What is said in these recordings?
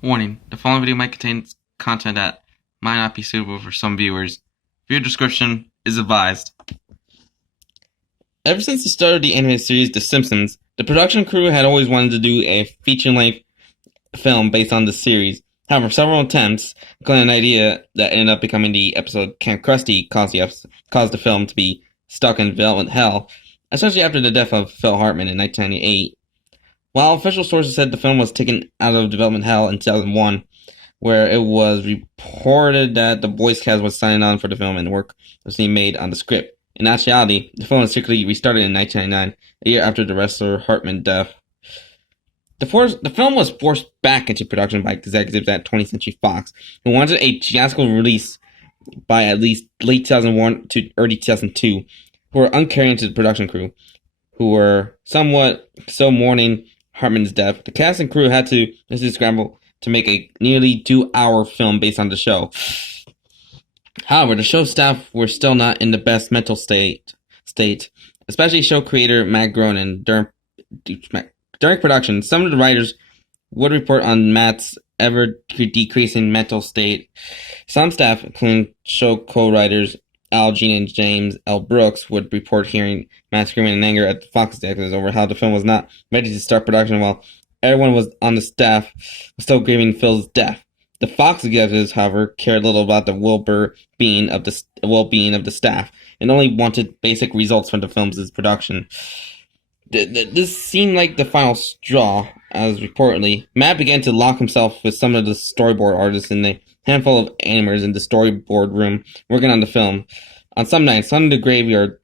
Warning: the following video might contain content that might not be suitable for some viewers. Viewer discretion is advised. Ever since the start of the animated series The Simpsons, the production crew had always wanted to do a feature-length film based on the series. However, several attempts, including an idea that ended up becoming the episode Camp Krusty, caused the film to be stuck in development hell, especially after the death of Phil Hartman in 1998. While official sources said the film was taken out of development hell in 2001, where it was reported that the voice cast was signing on for the film and work was being made on the script. In actuality, the film was secretly restarted in 1999, a year after the wrestler Hartman's death. The film was forced back into production by executives at 20th Century Fox, who wanted a theatrical release by at least late 2001 to early 2002, who were uncaring to the production crew, who were somewhat so mourning Hartman's death. The cast and crew had to scramble to make a nearly 2-hour film based on the show. However, the show staff were still not in the best mental state, especially show creator Matt Groening. During production, some of the writers would report on Matt's ever-decreasing mental state. Some staff, including show co-writers Al Jean and James L. Brooks, would report hearing Matt screaming in anger at the Fox executives over how the film was not ready to start production while everyone was on the staff was still grieving Phil's death. The Fox executives, however, cared little about the well-being of the staff and only wanted basic results from the film's production. This seemed like the final straw, as reportedly, Matt began to lock himself with some of the storyboard artists and a handful of animators in the storyboard room working on the film. On some nights, some of the graveyard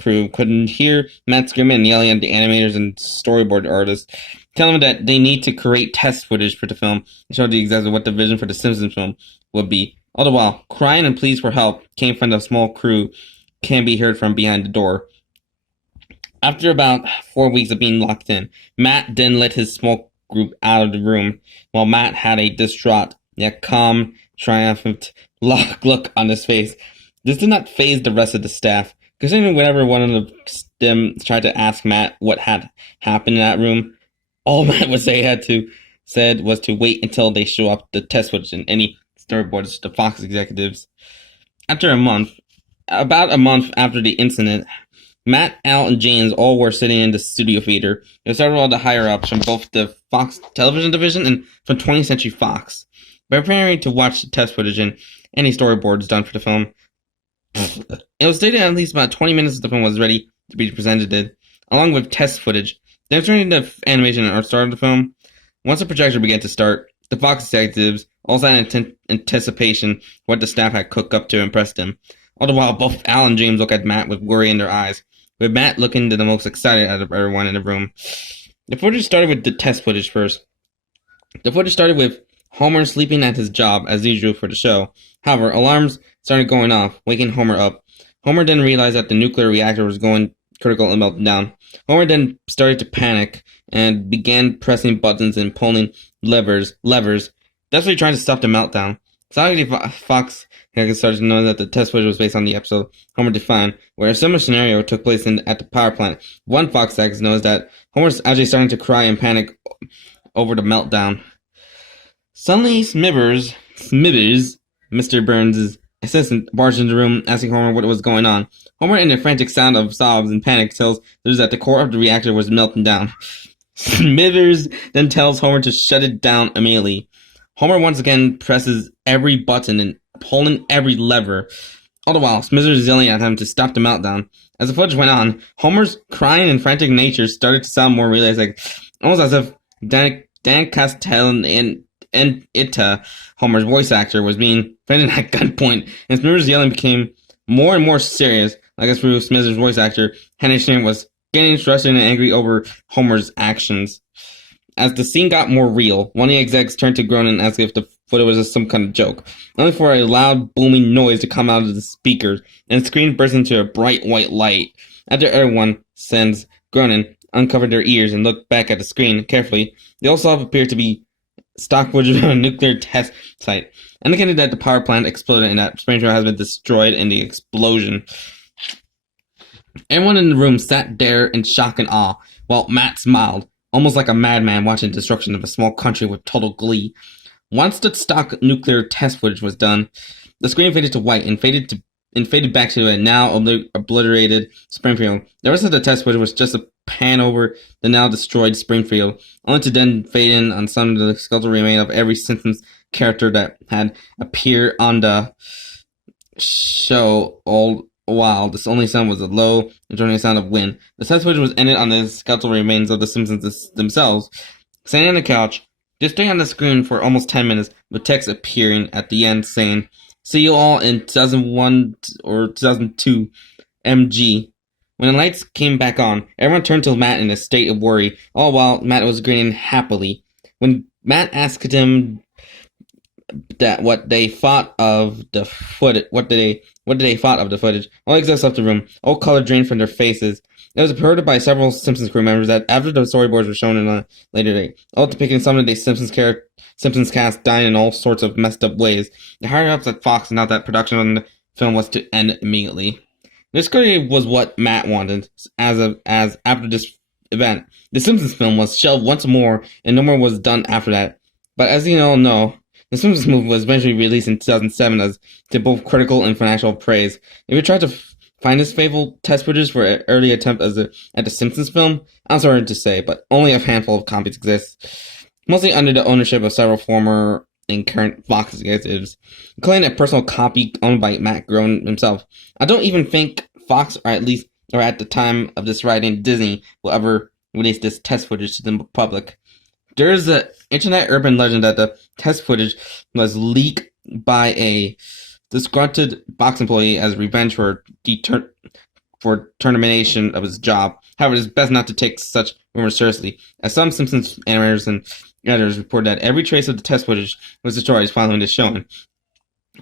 crew couldn't hear Matt screaming and yelling at the animators and storyboard artists, telling them that they need to create test footage for the film and show the executives what the vision for the Simpsons film would be. All the while, crying and pleas for help came from the small crew can be heard from behind the door. After about 4 weeks of being locked in, Matt then let his small group out of the room, while Matt had a distraught, yet calm, triumphant look on his face. This did not faze the rest of the staff, considering whenever one of them tried to ask Matt what had happened in that room, all Matt would said was to wait until they show up the test footage and any storyboards to the Fox executives. About a month after the incident, Matt, Al, and James all were sitting in the studio theater with several of the higher-ups from both the Fox television division and from 20th Century Fox, preparing to watch the test footage and any storyboards done for the film. It was stated at least about 20 minutes of the film was ready to be presented, along with test footage. Then turning to animation and art started the film. Once the projector began to start, the Fox executives all sat in anticipation what the staff had cooked up to impress them. All the while, both Al and James looked at Matt with worry in their eyes, with Matt looking the most excited out of everyone in the room. The footage started with the test footage first. The footage started with Homer sleeping at his job, as usual for the show. However, alarms started going off, waking Homer up. Homer then realized that the nuclear reactor was going critical and melted down. Homer then started to panic and began pressing buttons and pulling levers, desperately trying to stop the meltdown. Suddenly, Fox started to know that the test footage was based on the episode Homer Defined, where a similar scenario took place at the power plant. One Fox exec knows that Homer's actually starting to cry and panic over the meltdown. Suddenly, Smithers, Mr. Burns' assistant, barged into the room, asking Homer what was going on. Homer, in a frantic sound of sobs and panic, tells us that the core of the reactor was melting down. Smithers then tells Homer to shut it down immediately. Homer once again presses every button and pulling every lever. All the while, Smithers is yelling at him to stop the meltdown. As the footage went on, Homer's crying and frantic nature started to sound more realistic, almost as if Dan Castellan and Ita, Homer's voice actor, was being threatened at gunpoint, and Smithers' yelling became more and more serious, like as through Smithers' voice actor, Henry Sheen was getting frustrated and angry over Homer's actions. As the scene got more real, one of the execs turned to Groening and asked if the footage was some kind of joke, only for a loud, booming noise to come out of the speakers, and the screen burst into a bright white light. After everyone, since Groening, uncovered their ears and looked back at the screen carefully, they all saw what appeared to be stock footage of a nuclear test site, indicating that the power plant exploded and that Springfield has been destroyed in the explosion. Everyone in the room sat there in shock and awe, while Matt smiled, almost like a madman watching the destruction of a small country with total glee. Once the stock nuclear test footage was done, the screen faded to white and faded back to a now obliterated Springfield. The rest of the test footage was just a pan over the now destroyed Springfield, only to then fade in on some of the skeletal remains of every Simpsons character that had appeared on the show all while. The only sound was a low, returning sound of wind. The test footage was ended on the skeletal remains of the Simpsons themselves, standing on the couch, just staying on the screen for almost 10 minutes, with text appearing at the end saying, "See you all in 2001 or 2002, MG." When the lights came back on, everyone turned to Matt in a state of worry, all while Matt was grinning happily. When Matt asked him that what they thought of the footage, what did they thought of the footage, all execs left the room, all color drained from their faces. It was reported by several Simpsons crew members that after the storyboards were shown in a later date, all depicting some of the Simpsons cast dying in all sorts of messed up ways, the higher ups at Fox announced that production on the film was to end immediately. This clearly was what Matt wanted, as after this event, the Simpsons film was shelved once more, and no more was done after that. But as you all know, the Simpsons movie was eventually released in 2007 as to both critical and financial praise. If you tried to find this fabled test footage for an early attempt at the Simpsons film, I'm sorry to say, but only a handful of copies exist, mostly under the ownership of several former and current Fox executives, including a personal copy owned by Matt Groening himself. I don't even think Fox, or at the time of this writing, Disney, will ever release this test footage to the public. There is an internet urban legend that the test footage was leaked by a disgruntled Fox employee as revenge for termination of his job. However, it is best not to take such rumors seriously, as some Simpsons animators and editors report that every trace of the test footage was destroyed following this showing.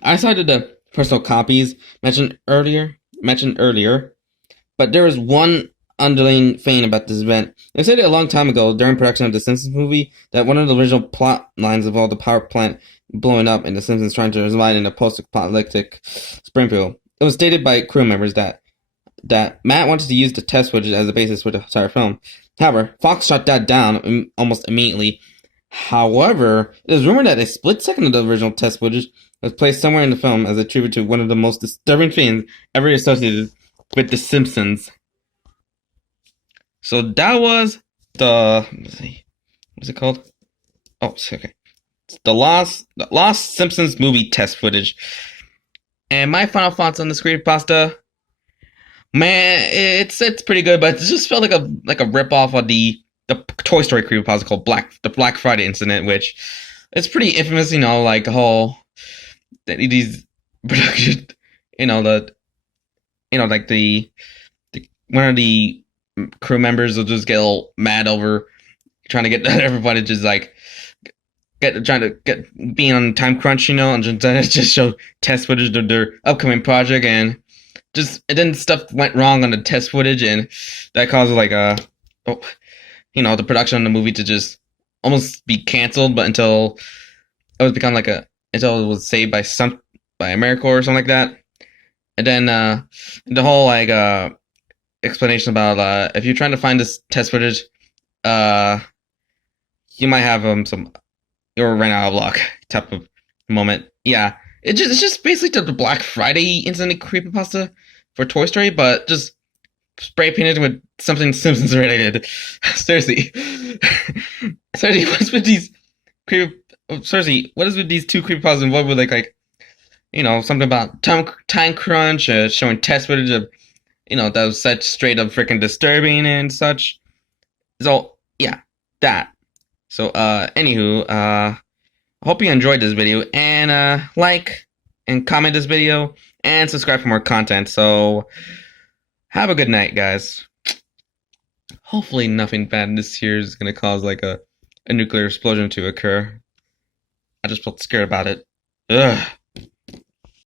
I cited the personal copies mentioned earlier, but there is one underlying thing about this event. They said it a long time ago during production of the Simpsons movie that one of the original plot lines involved the power plant blowing up and the Simpsons trying to reside in a post-apocalyptic Springfield. It was stated by crew members that Matt wanted to use the test footage as a basis for the entire film. However, Fox shut that down almost immediately. However, it is rumored that a split second of the original test footage was placed somewhere in the film as a tribute to one of the most disturbing things ever associated with The Simpsons. So that was what's it called? Oh, okay. It's the Lost Simpsons movie test footage. And my final thoughts on this creepypasta, man, it's pretty good, but it just felt like a ripoff of the Toy Story creepypasta called the Black Friday incident, which is pretty infamous. Like the whole these production, like the one of the crew members will just get a little mad over trying to get everybody just like trying to get being on time crunch, and just show test footage of their upcoming project, and then stuff went wrong on the test footage, and that caused the production of the movie to just almost be canceled, but until it was saved by AmeriCorps or something like that. And then the whole explanation about if you're trying to find this test footage, you might have you'll run out of luck type of moment. Yeah, it's just basically the Black Friday incident creepypasta for Toy Story, but just spray painted with something Simpsons related. Seriously, what's with these what is with these two creepypastas involved with something about time crunch, showing test footage of that was such straight up freaking disturbing and such. So yeah, that. So anywho, I hope you enjoyed this video, and like and comment this video and subscribe for more content. So have a good night, guys. Hopefully nothing bad this year is gonna cause a nuclear explosion to occur. I just felt scared about it. Ugh.